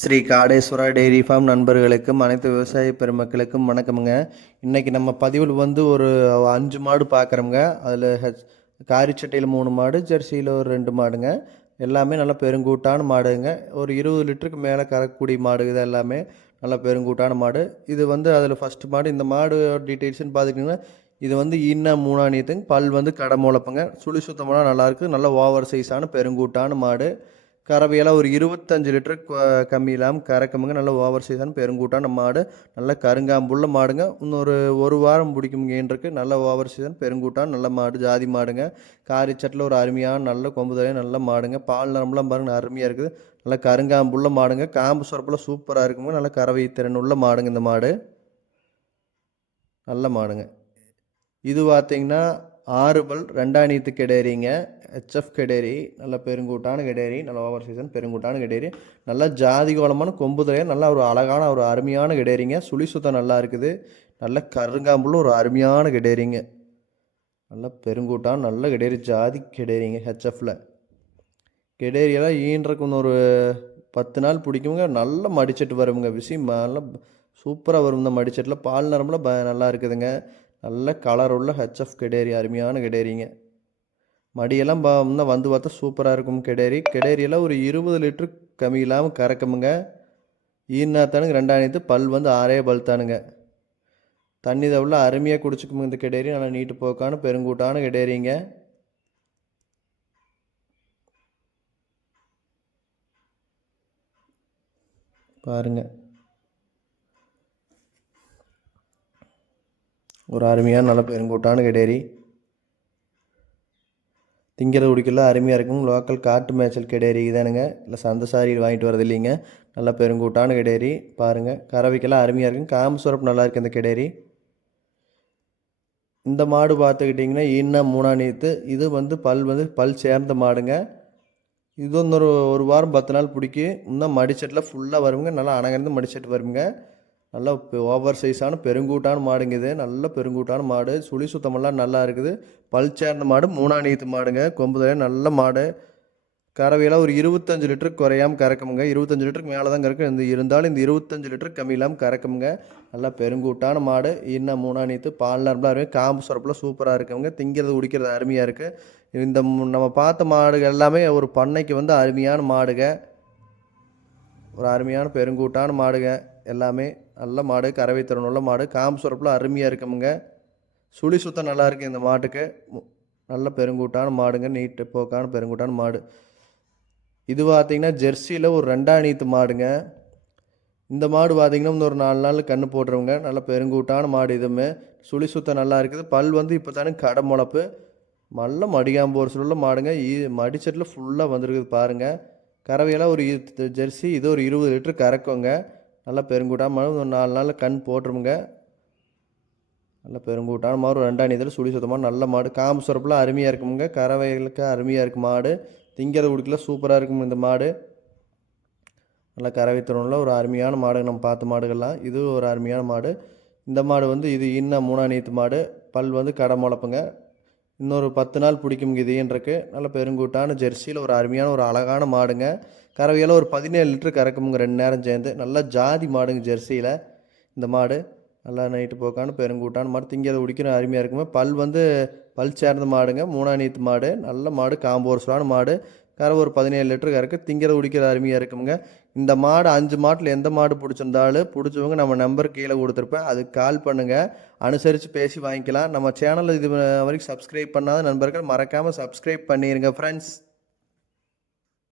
Sri Kadeswara dairy farm நண்பர்களுக்கும் அனைத்து விவசாய பெருமக்களுக்கும் வணக்கமுங்க. இன்றைக்கி நம்ம பதிவில் ஒரு 5 மாடு பார்க்குறோங்க. அதில் காரிச்சட்டையில் 3 மாடு, ஜெர்சியில் ஒரு 2 மாடுங்க. எல்லாமே நல்லா பெருங்கூட்டான மாடுங்க. ஒரு 20 லிட்டருக்கு மேலே கறக்கக்கூடிய மாடு இது எல்லாமே. நல்லா பெருங்கூட்டான மாடு. இது அதில் ஃபஸ்ட்டு மாடு. இந்த மாடு டீட்டெயில்ஸ்னு பார்த்துக்கிட்டிங்கன்னா, இது ஈன்னா மூணாணியத்துங்க. பல் கடை முளைப்புங்க. சுழி சுத்தமாக நல்லாயிருக்கு. நல்ல ஓவர் சைஸான பெருங்கூட்டான மாடு. கறவையெல்லாம் ஒரு 25 லிட்டருக்கு கம்மி இல்லாமல் கறக்குமுங்க. நல்ல ஓவர் சைஸான பெருங்கூட்டான மாடு. நல்ல கருங்காம்புள்ள மாடுங்க. இன்னொரு ஒரு வாரம் பிடிக்குமுங்க ஈன்றக்கு. நல்ல ஓவர் சைஸான பெருங்கூட்டான நல்ல மாடு, ஜாதி மாடுங்க. காரிச்சட்டில் ஒரு அருமையான நல்ல கொம்பு தலைய நல்ல மாடுங்க. பால் நரம்புலாம் பாருங்க அருமையாக இருக்குது. நல்ல கருங்காம்புள்ள மாடுங்க. காம்பு சுரப்பெல்லாம் சூப்பராக இருக்குங்க. நல்ல கறவை திறன் உள்ள மாடுங்க இந்த மாடு. நல்ல மாடுங்க. இது பார்த்தீங்கன்னா 6 பல் 2 நீத்து கெடேரிங்க. ஹெச்எஃப் கெடேரி. நல்ல பெருங்கூட்டான கெடேரி. நல்ல ஓவர் சீசன் பெருங்கூட்டான கெடேரி. நல்லா ஜாதி கோலமான கொம்பு தலைய நல்லா ஒரு அழகான ஒரு அருமையான கெடேரிங்க. சுழி சுத்தம் நல்லா இருக்குது. நல்ல கருங்காம்புள்ள ஒரு அருமையான கெடேரிங்க. நல்ல பெருங்கூட்டான நல்ல கெடேரி, ஜாதி கெடேரிங்க ஹெச்எஃப்பில். கெடேரியெல்லாம் ஈன்றக்கு இன்னொரு 10 நாள் பிடிக்குங்க. நல்ல மடிச்சட்டு வருங்க. விஷயம் நல்லா சூப்பராக வரும். இந்த மடிச்சட்டில் பால் நரம்புல நல்லா இருக்குதுங்க. நல்ல கலர் உள்ள ஹெச்எஃப் கெடேரி, அருமையான கெடேரிங்க. மடியெல்லாம் இன்னும் பார்த்தா சூப்பராக இருக்கும் கெடேரி. கெடேரியெல்லாம் ஒரு 20 லிட்டரு கம்மி இல்லாமல் கறக்குமுங்க. ஈன்னாத்தானுங்க 2 பல் 6 பல் தானுங்க. தண்ணி தவிர அருமையாக குடிச்சுக்குமுங்க இந்த கெடேரி. நல்லா நீட்டு போக்கான பெருங்கூட்டான கெடேரிங்க. பாருங்க, ஒரு அருமையான நல்ல பெருங்கூட்டான கெடேரி. திங்கிறது குடிக்கலாம் அருமையாக இருக்கும். லோக்கல் காட்டு மேய்ச்சல் கெடேரி தானுங்க. இல்லை சந்தை சாரி வாங்கிட்டு வரது இல்லைங்க. நல்லா பெருங்கூட்டான கெடேரி. பாருங்கள், கறவைக்கெல்லாம் அருமையாக இருக்கும். காம்பு சுரப்பு நல்லா இருக்குது இந்த கெடேரி. இந்த மாடு பார்த்துக்கிட்டிங்கன்னா ஈன்னா 3 நீத்து. இது பல் சேர்ந்த மாடுங்க. இது ஒரு வாரம் 10 நாள் பிடிக்கும். இன்னும் மடிச்சட்டில் ஃபுல்லாக வருங்க. நல்லா அணங்கந்து மடிச்சட்டு வருங்க. நல்லா ஓவர் சைஸான பெருங்கூட்டான மாடுங்க இது. நல்ல பெருங்கூட்டான மாடு. சுழி சுத்தமெல்லாம் நல்லா இருக்குது. பல் சேர்ந்த மாடு, 3 நீத்து மாடுங்க. கொம்பு தலைய நல்ல மாடு. கறவையெல்லாம் ஒரு 25 லிட்டருக்கு குறையாமல் கறக்குமுங்க. 25 லிட்டருக்கு மேலே தான் கறக்கும். இருந்தாலும் இந்த 25 லிட்டருக்கு கம்மி இல்லாமல் கறக்குமுங்க. நல்லா பெருங்கூட்டான மாடு. இன்னும் 3 நீத்து பால் நரம்புலாம் அருமையாக காம்பு சுரப்புலாம் சூப்பராக இருக்குங்க. திங்கிறது குடிக்கிறது அருமையாக இருக்குது. இந்த நம்ம பார்த்த மாடுகள் எல்லாமே ஒரு பண்ணைக்கு அருமையான மாடுங்க. ஒரு அருமையான பெருங்கூட்டான மாடுங்க. எல்லாமே நல்ல மாடு, கறவை திறன் உள்ள மாடு. காம்பு சுரப்பில் அருமையாக இருக்குமுங்க. சுழி சுத்தம் நல்லா இருக்குது இந்த மாட்டுக்கு. நல்ல பெருங்கூட்டான மாடுங்க. நீட்டு போக்கான பெருங்கூட்டான மாடு. இது பார்த்திங்கன்னா ஜெர்சியில் ஒரு 2 நீத்து மாடுங்க. இந்த மாடு பார்த்திங்கன்னா இன்னொரு 4 நாள் கன்று போட்டுருவங்க. நல்ல பெருங்கூட்டான மாடு. இதுவுமே சுழி சுத்தம் நல்லா இருக்குது. பல் இப்போ தானே கடை முளப்பு. நல்ல மடிகாம்பு ஒரு சுள்ள மாடுங்க. மடிச்சட்டில் ஃபுல்லாக வந்துருக்குது பாருங்கள். கறவையெல்லாம் ஒரு ஜெர்சி. இது ஒரு 20 லிட்டரு கறக்குங்க. நல்லா பெருங்கூட்டான மாடு. ஒரு 4 நாளில் கண் போட்டுருமுங்க. நல்ல பெருங்கூட்டான மாடு. 2 நீதில் சுழி சுத்தமாக நல்ல மாடு. காம்பு சுரப்புலாம் அருமையாக இருக்குமுங்க. கறவைகளுக்கு அருமையாக இருக்குது மாடு. திங்கிறத குடிக்கல சூப்பராக இருக்கும் இந்த மாடு. நல்லா கறவை திறனில் ஒரு அருமையான மாடு. நம்ம பார்த்த மாடுகள்லாம் இது ஒரு அருமையான மாடு. இந்த மாடு இது இன்னும் 3 நீத்து மாடு. பல் கடை முளப்புங்க. இன்னொரு 10 நாள் பிடிக்குங்க இது ஈன்றக்கு. நல்ல பெருங்கூட்டான ஜெர்சியில் ஒரு அருமையான ஒரு அழகான மாடுங்க. கறவையெல்லாம் ஒரு 17 லிட்டரு கறக்குமுங்க 2 நேரம் சேர்ந்து. நல்லா ஜாதி மாடுங்க ஜெர்சியில் இந்த மாடு. நல்லா நைட்டு போக்கான பெருங்கூட்டான மாடு. திங்கிறத குடிக்கிற அருமையாக இருக்குங்க. பல் சேர்ந்த மாடுங்க. 3 நீத்து மாடு. நல்ல மாடு, காம்பு ஒரு சுலான மாடு. கறவை ஒரு 17 லிட்டரு கறக்கு. திங்கிறத குடிக்கிற அருமையாக இருக்குங்க. இந்த மாடு 5 மாட்டில் எந்த மாடு பிடிச்சிருந்தாலும் பிடிச்சவங்க நம்ம நம்பர் கீழே கொடுத்துருப்பேன். அதுக்கு கால் பண்ணுங்கள். அனுசரித்து பேசி வாங்கிக்கலாம். நம்ம சேனலில் இது வரைக்கும் சப்ஸ்கிரைப் பண்ணாத நண்பர்கள் மறக்காமல் சப்ஸ்கிரைப் பண்ணிடுங்க ஃப்ரெண்ட்ஸ்.